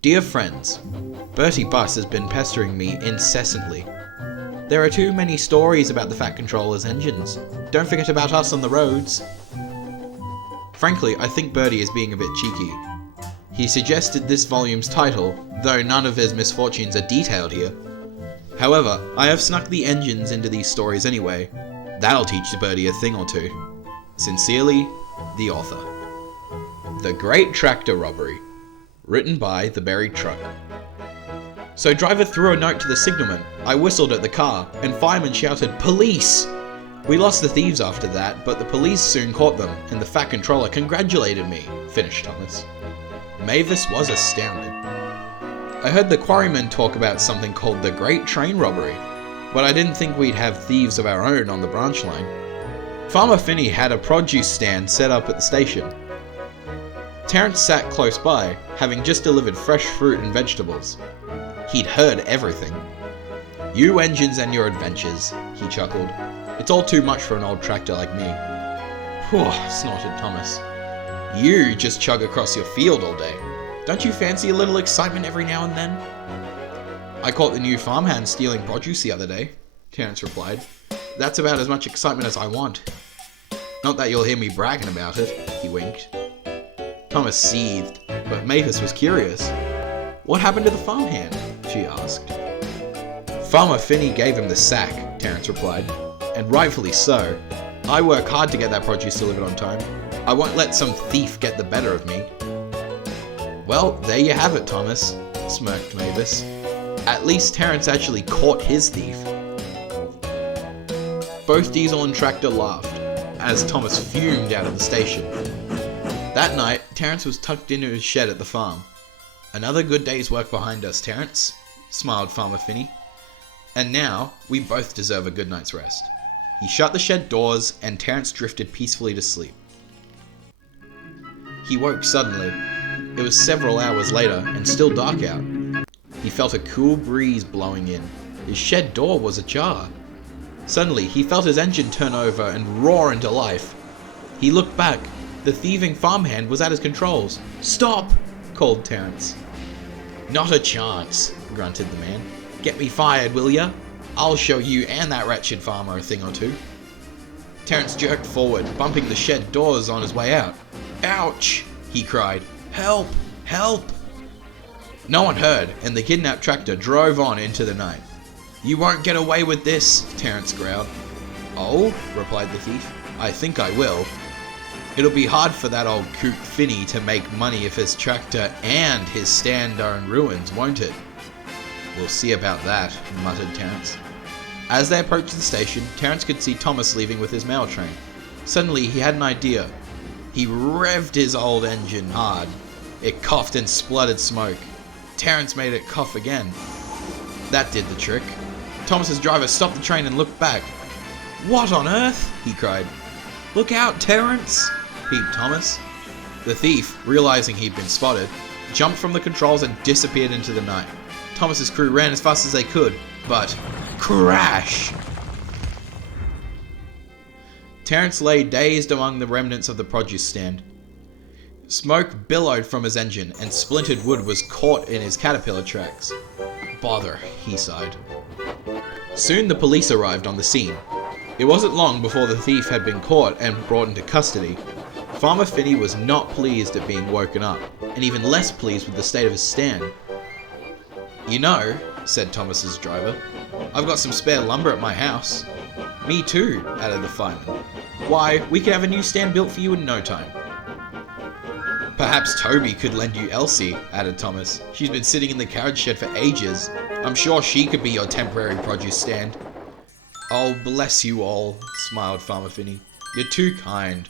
Dear friends, Bertie Bus has been pestering me incessantly. There are too many stories about the Fat Controller's engines. Don't forget about us on the roads. Frankly, I think Bertie is being a bit cheeky. He suggested this volume's title, though none of his misfortunes are detailed here. However, I have snuck the engines into these stories anyway. That'll teach Bertie a thing or two. Sincerely, the author. The Great Tractor Robbery. Written by The Buried Truck. So driver threw a note to the signalman. I whistled at the car, and fireman shouted, "Police!" We lost the thieves after that, but the police soon caught them, and the Fat Controller congratulated me, finished Thomas. Mavis was astounded. I heard the quarrymen talk about something called the Great Train Robbery, but I didn't think we'd have thieves of our own on the branch line. Farmer Finney had a produce stand set up at the station. Terence sat close by, having just delivered fresh fruit and vegetables. He'd heard everything. "You engines and your adventures," he chuckled. "It's all too much for an old tractor like me." "Whew," snorted Thomas. "You just chug across your field all day. Don't you fancy a little excitement every now and then?" "I caught the new farmhand stealing produce the other day," Terence replied. "That's about as much excitement as I want. Not that you'll hear me bragging about it," he winked. Thomas seethed, but Mavis was curious. "What happened to the farmhand?" she asked. "Farmer Finney gave him the sack," Terence replied, "and rightfully so. I work hard to get that produce delivered on time. I won't let some thief get the better of me." "Well, there you have it, Thomas," smirked Mavis. "At least Terence actually caught his thief." Both Diesel and Tractor laughed, as Thomas fumed out of the station. That night, Terence was tucked into his shed at the farm. "Another good day's work behind us, Terence," smiled Farmer Finney. "And now, we both deserve a good night's rest." He shut the shed doors, and Terence drifted peacefully to sleep. He woke suddenly. It was several hours later, and still dark out. He felt a cool breeze blowing in. His shed door was ajar. Suddenly, he felt his engine turn over and roar into life. He looked back. The thieving farmhand was at his controls. "Stop!" called Terence. "Not a chance," grunted the man. "Get me fired, will ya? I'll show you and that wretched farmer a thing or two." Terence jerked forward, bumping the shed doors on his way out. "Ouch!" he cried. "Help! Help!" No one heard, and the kidnapped tractor drove on into the night. "You won't get away with this," Terence growled. "Oh?" replied the thief. "I think I will. It'll be hard for that old kook Finney to make money if his tractor and his stand are in ruins, won't it?" "We'll see about that," muttered Terence. As they approached the station, Terence could see Thomas leaving with his mail train. Suddenly, he had an idea. He revved his old engine hard. It coughed and spluttered smoke. Terence made it cough again. That did the trick. Thomas's driver stopped the train and looked back. "What on earth?" he cried. "Look out, Terence!" peeped Thomas. The thief, realizing he'd been spotted, jumped from the controls and disappeared into the night. Thomas's crew ran as fast as they could, but crash! Terence lay dazed among the remnants of the produce stand. Smoke billowed from his engine, and splintered wood was caught in his caterpillar tracks. "Bother," he sighed. Soon the police arrived on the scene. It wasn't long before the thief had been caught and brought into custody. Farmer Finney was not pleased at being woken up, and even less pleased with the state of his stand. "You know," said Thomas's driver, "I've got some spare lumber at my house." "Me too," added the fireman. "Why, we could have a new stand built for you in no time." "Perhaps Toby could lend you Elsie," added Thomas. "She's been sitting in the carriage shed for ages. I'm sure she could be your temporary produce stand." "Oh, bless you all," smiled Farmer Finney. "You're too kind.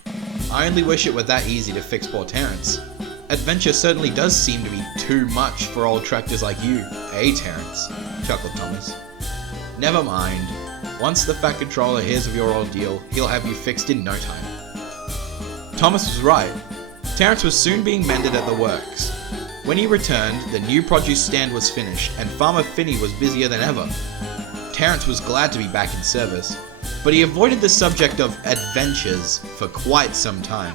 I only wish it were that easy to fix poor Terence. Adventure certainly does seem to be too much for old tractors like you, eh, Terence?" chuckled Thomas. "Never mind. Once the Fat Controller hears of your ordeal, he'll have you fixed in no time." Thomas was right. Terence was soon being mended at the works. When he returned, the new produce stand was finished, and Farmer Finney was busier than ever. Terence was glad to be back in service, but he avoided the subject of adventures for quite some time.